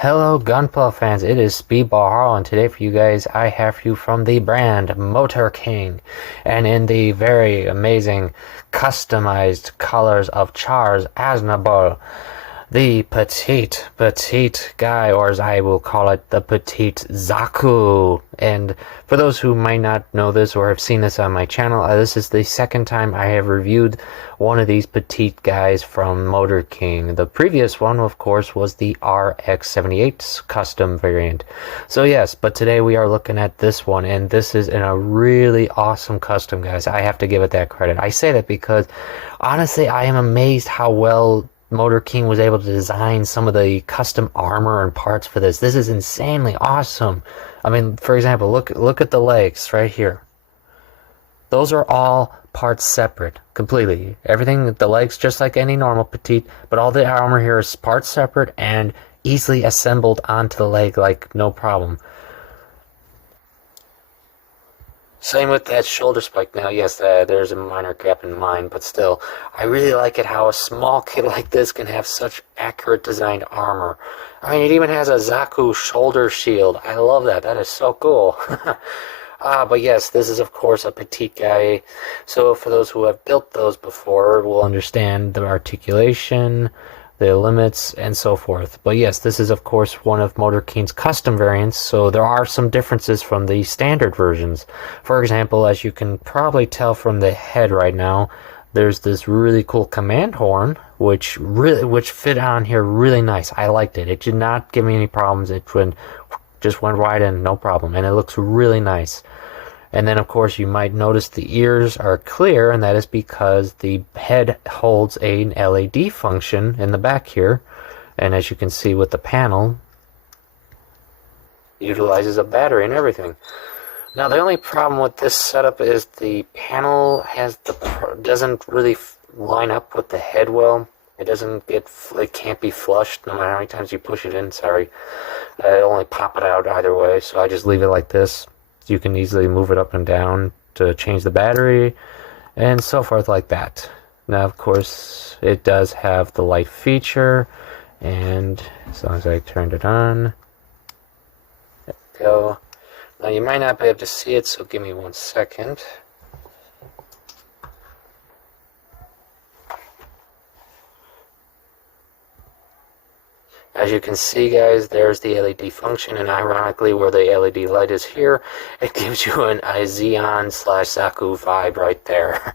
Hello Gunpla fans, it is Speedball Harl, and today for you guys I have for you from the brand Motor King, and in the very amazing customized colors of Char's Asnabal, the petite guy, or as I will call it, the petite zaku. And for those who might not know this or have seen this on my channel, this is the second time I have reviewed one of these petite guys from Motor King. The previous one, of course, was the RX-78 custom variant. So yes, but today we are looking at this one, and this is in a really awesome custom, guys. I have to give it that credit. I say that because honestly I am amazed how well Motor King was able to design some of the custom armor and parts for this. This is insanely awesome. I mean, for example, look at the legs right here. Those are all parts separate, completely. Everything, the legs just like any normal petite, but all the armor here is parts separate and easily assembled onto the leg like no problem. Same with that shoulder spike. Now, yes, there's a minor gap in mine, but still, I really like it how a small kid like this can have such accurate designed armor. I mean, it even has a Zaku shoulder shield. I love that. That is so cool. But yes, this is of course a petite guy. So for those who have built those before will understand the articulation, the limits, and so forth. But yes, this is of course one of Motor King's custom variants, so there are some differences from the standard versions. For example, as you can probably tell from the head right now, there's this really cool command horn, which fit on here really nice. I liked it. It did not give me any problems. Just went right in, no problem, and it looks really nice. And then, of course, you might notice the ears are clear, and that is because the head holds an LED function in the back here. And as you can see with the panel, it utilizes a battery and everything. Now, the only problem with this setup is the panel doesn't really line up with the head well. It can't be flushed no matter how many times you push it in, sorry. It'll only pop it out either way, so I just leave it like this. You can easily move it up and down to change the battery and so forth like that. Now, of course, it does have the light feature, and as long as I turned it on, there we go. Now, you might not be able to see it, so give me 1 second. As you can see, guys, there's the LED function, and ironically, where the LED light is here, it gives you a Xeon/Zaku vibe right there.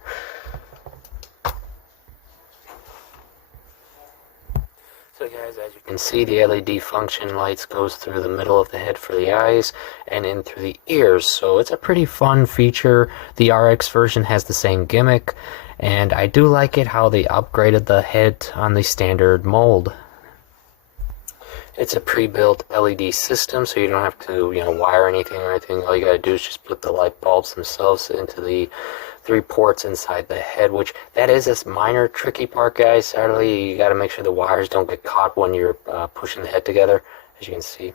So guys, as you can see, the LED function lights goes through the middle of the head for the eyes and in through the ears, so it's a pretty fun feature. The RX version has the same gimmick, and I do like it how they upgraded the head on the standard mold. It's a pre-built LED system, so you don't have to, wire anything or anything. All you gotta do is just put the light bulbs themselves into the 3 ports inside the head, which that is this minor tricky part, guys. Sadly, you gotta make sure the wires don't get caught when you're pushing the head together, as you can see.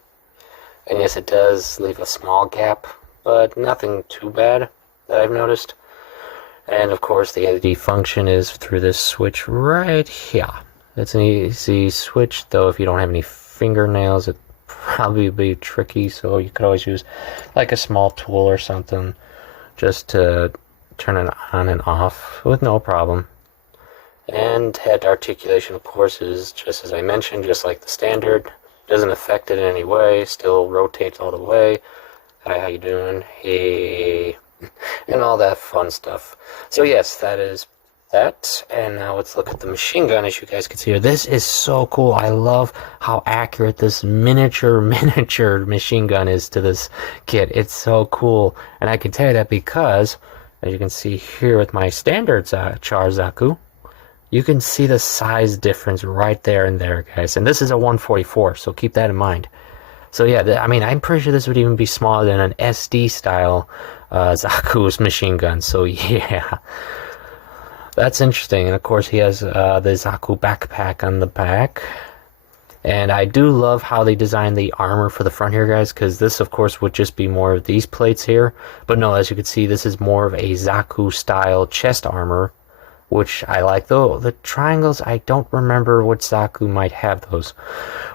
And yes, it does leave a small gap, but nothing too bad that I've noticed. And of course, the LED function is through this switch right here. It's an easy switch, though if you don't have any fingernails, it'd probably be tricky, so you could always use like a small tool or something just to turn it on and off with no problem. And head articulation, of course, is just as I mentioned, just like the standard. Doesn't affect it in any way, still rotates all the way. Hi, how you doing? Hey, and all that fun stuff. So yes, that is that. And now let's look at the machine gun. As you guys can see here, this is so cool. I love how accurate this miniature machine gun is to this kit. It's so cool, and I can tell you that because as you can see here with my standard Char Zaku, you can see the size difference right there and there, guys. And this is a 144, so keep that in mind. So yeah, I mean, I'm pretty sure this would even be smaller than an SD style Zaku's machine gun. So yeah, that's interesting. And of course, he has the Zaku backpack on the back. And I do love how they designed the armor for the front here, guys, because this, of course, would just be more of these plates here. But no, as you can see, this is more of a Zaku-style chest armor which I like. Though the triangles, I don't remember what zaku might have those.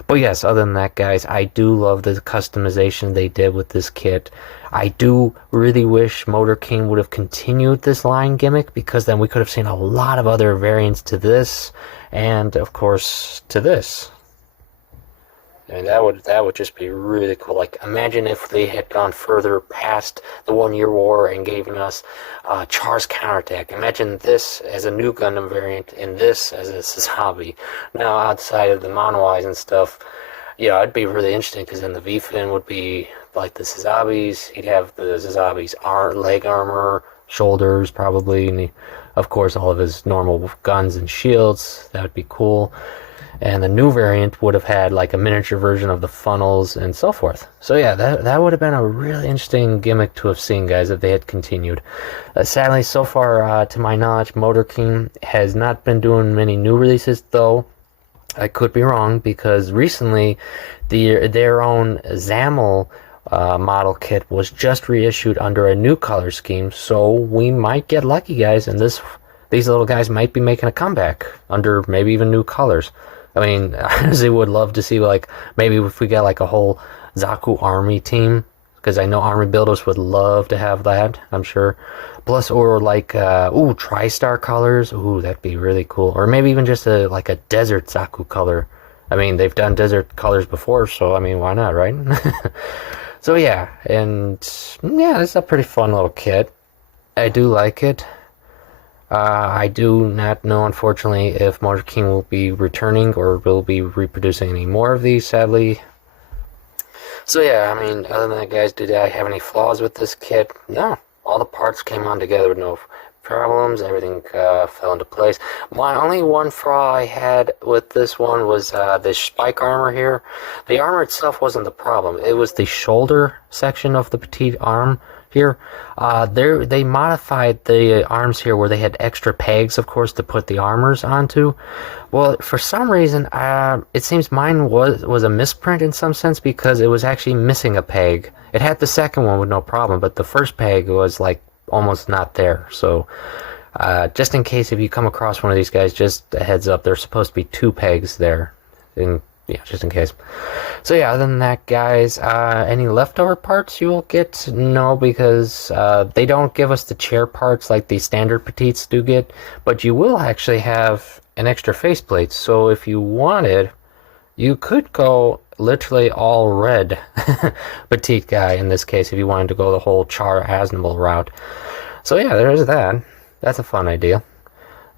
But yes, other than that, guys, I do love the customization they did with this kit. I do really wish Motor King would have continued this line gimmick, because then we could have seen a lot of other variants to this, and of course to this. And that would just be really cool. Like, imagine if they had gone further past the 1 Year War and given us Char's Counterattack. Imagine this as a new Gundam variant and this as a Sazabi. Now, outside of the Mono-Eyes and stuff, yeah, it'd be really interesting, because then the V-Fin would be like the Sazabis. He'd have the Sazabis' leg armor, shoulders probably, and of course all of his normal guns and shields. That would be cool. And the new variant would have had like a miniature version of the funnels and so forth. So yeah, that would have been a really interesting gimmick to have seen, guys, if they had continued. Sadly, so far, to my knowledge, Motor King has not been doing many new releases, though I could be wrong, because recently their own ZAML model kit was just reissued under a new color scheme, so we might get lucky, guys, and these little guys might be making a comeback under maybe even new colors. I mean, I honestly would love to see, like, maybe if we get like a whole Zaku army team, because I know army builders would love to have that, I'm sure. Plus, or like, TriStar colors, that'd be really cool. Or maybe even just a desert Zaku color. I mean, they've done desert colors before, so I mean, why not, right? So yeah, and yeah, it's a pretty fun little kit. I do like it. I do not know, unfortunately, if Motor King will be returning or will be reproducing any more of these, sadly. So yeah, I mean, other than that, guys, did I have any flaws with this kit? No. All the parts came on together with no problems. Everything fell into place. My only one flaw I had with this one was this spike armor here. The armor itself wasn't the problem. It was the shoulder section of the petite arm here. They modified the arms here where they had extra pegs, of course, to put the armors onto. Well, for some reason, it seems mine was a misprint in some sense, because it was actually missing a peg. It had the second one with no problem, but the first peg was like almost not there. So just in case if you come across one of these guys, just a heads up, there's supposed to be 2 pegs there. Yeah, just in case. So yeah, other than that, guys, any leftover parts you will get? No, because they don't give us the chair parts like the standard petites do get, but you will actually have an extra faceplate. So if you wanted, you could go literally all red petite guy in this case, if you wanted to go the whole Char Aznable route. So yeah, there's that. That's a fun idea.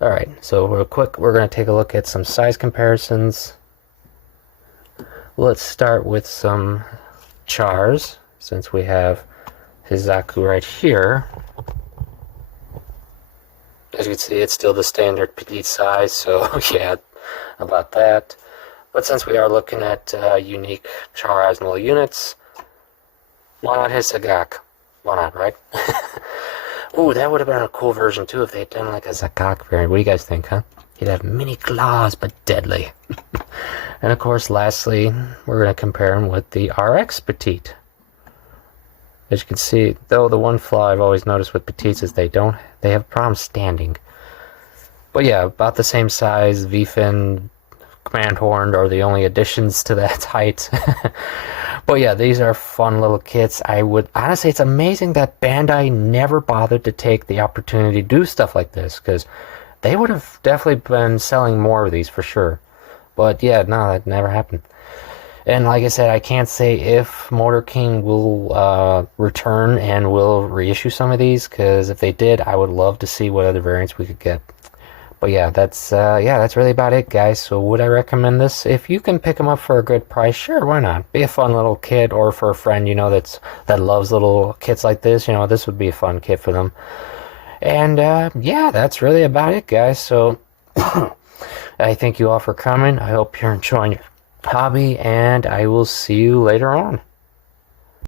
Alright, so real quick, we're going to take a look at some size comparisons. Let's start with some Chars, since we have his Zaku right here. As you can see, it's still the standard petite size, so yeah, about that. But since we are looking at unique Char Aznable units, why not his Zagak? Why not, right? Ooh, that would have been a cool version too if they had done like a Zagak variant. What do you guys think, huh? He'd have mini claws, but deadly. And of course, lastly, we're going to compare him with the RX Petite. As you can see, though, the one flaw I've always noticed with Petites is they have problems standing. But yeah, about the same size. V-Fin, Command Horn are the only additions to that height. But yeah, these are fun little kits. I would honestly, it's amazing that Bandai never bothered to take the opportunity to do stuff like this, because they would have definitely been selling more of these for sure. But yeah, no, that never happened. And like I said, I can't say if Motor King will return and will reissue some of these, because if they did, I would love to see what other variants we could get. But yeah, that's really about it, guys. So would I recommend this? If you can pick them up for a good price, sure, why not? Be a fun little kit, or for a friend, you know, that loves little kits like this, you know, this would be a fun kit for them. And yeah, that's really about it, guys. So I thank you all for coming. I hope you're enjoying your hobby, and I will see you later on.